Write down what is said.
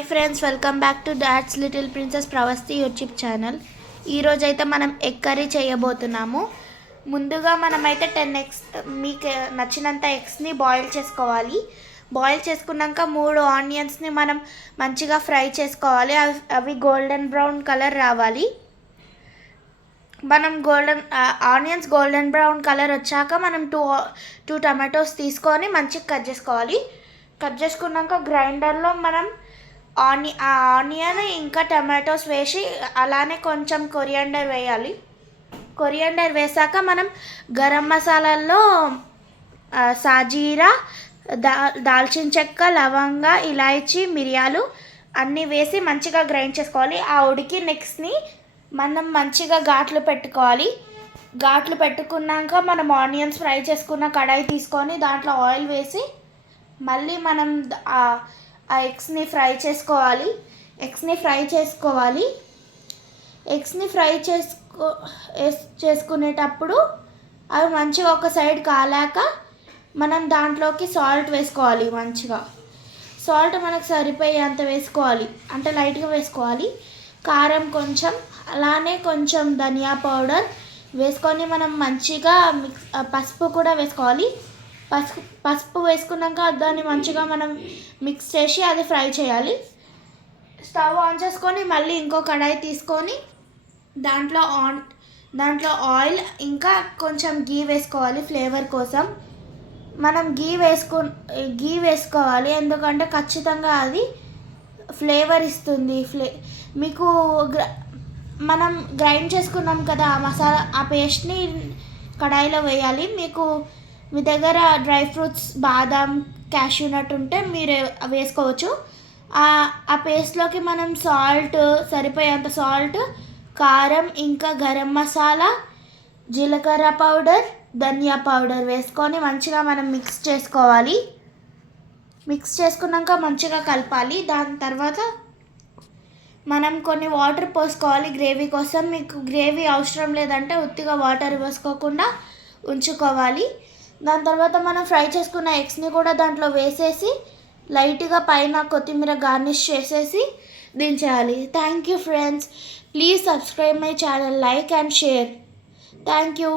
Hi friends, welcome back to dad's little princess Pravasti YouTube channel. ఈరోజు అయితే మనం egg curry చేయబోతున్నాము. ముందుగా మనమైతే 10 ఎగ్స్, మీకు నచ్చినంత ఎగ్స్ని బాయిల్ చేసుకోవాలి. బాయిల్ చేసుకున్నాక 3 ఆనియన్స్ని మనం మంచిగా ఫ్రై చేసుకోవాలి. అవి గోల్డెన్ బ్రౌన్ కలర్ రావాలి. మనం ఆనియన్స్ గోల్డెన్ బ్రౌన్ కలర్ వచ్చాక మనం టూ టమాటోస్ తీసుకొని మంచిగా కట్ చేసుకోవాలి. కట్ చేసుకున్నాక గ్రైండర్లో మనం ఆనియన్ ఇంకా టమాటోస్ వేసి అలానే కొంచెం కొరియాండర్ వేయాలి. కొరియాండర్ వేసాక మనం గరం మసాలాల్లో సాజీరా, దాల్చిన చెక్క, లవంగ, ఇలాయచీ, మిరియాలు అన్నీ వేసి మంచిగా గ్రైండ్ చేసుకోవాలి. ఆ ఉడికి నెక్స్ట్ని మనం మంచిగా ఘాట్లు పెట్టుకోవాలి. ఘాట్లు పెట్టుకున్నాక మనం ఆనియన్స్ ఫ్రై చేసుకున్న కడాయి తీసుకొని దాంట్లో ఆయిల్ వేసి మళ్ళీ మనం ఆ ఎగ్స్ని ఫ్రై చేసుకోవాలి. ఎగ్స్ని ఫ్రై చేసుకునేటప్పుడు అవి మంచిగా ఒక సైడ్ కాలాక మనం దాంట్లోకి సాల్ట్ వేసుకోవాలి. మంచిగా సాల్ట్ మనకు సరిపోయేంత వేసుకోవాలి, అంటే లైట్గా వేసుకోవాలి. కారం కొంచెం, అలానే కొంచెం ధనియా పౌడర్ వేసుకొని మనం మంచిగా పసుపు కూడా వేసుకోవాలి. పసుపు వేసుకున్నాక దాన్ని మంచిగా మనం మిక్స్ చేసి అది ఫ్రై చేయాలి. స్టవ్ ఆన్ చేసుకొని మళ్ళీ ఇంకో కడాయి తీసుకొని దాంట్లో ఆయిల్ ఇంకా కొంచెం గీ వేసుకోవాలి. ఫ్లేవర్ కోసం మనం గీ వేసుకోవాలి, ఎందుకంటే ఖచ్చితంగా అది ఫ్లేవర్ ఇస్తుంది. మీకు మనం గ్రైండ్ చేసుకున్నాం కదా ఆ మసాలా, ఆ పేస్ట్ని కడాయిలో వేయాలి. మీ దగ్గర డ్రై ఫ్రూట్స్, బాదం, క్యాష్యూ నట్ ఉంటే మీరు వేసుకోవచ్చు. ఆ పేస్ట్లోకి మనం సరిపోయేంత సాల్ట్, కారం, ఇంకా గరం మసాలా, జీలకర్ర పౌడర్, ధనియా పౌడర్ వేసుకొని మంచిగా మనం మిక్స్ చేసుకోవాలి. మిక్స్ చేసుకున్నాక మంచిగా కలపాలి. దాని తర్వాత మనం కొన్ని వాటర్ పోసుకోవాలి గ్రేవీ కోసం. మీకు గ్రేవీ అవసరం లేదంటే ఉత్తిగా వాటర్ పోసుకోకుండా ఉంచుకోవాలి. దాని తర్వాత మనం ఫ్రై చేసుకున్న ఎగ్స్ని కూడా దాంట్లో వేసేసి లైట్గా పైన కొత్తిమీర గార్నిష్ చేసేసి దించేయాలి. Thank you friends. Please subscribe my channel, like and share. Thank you.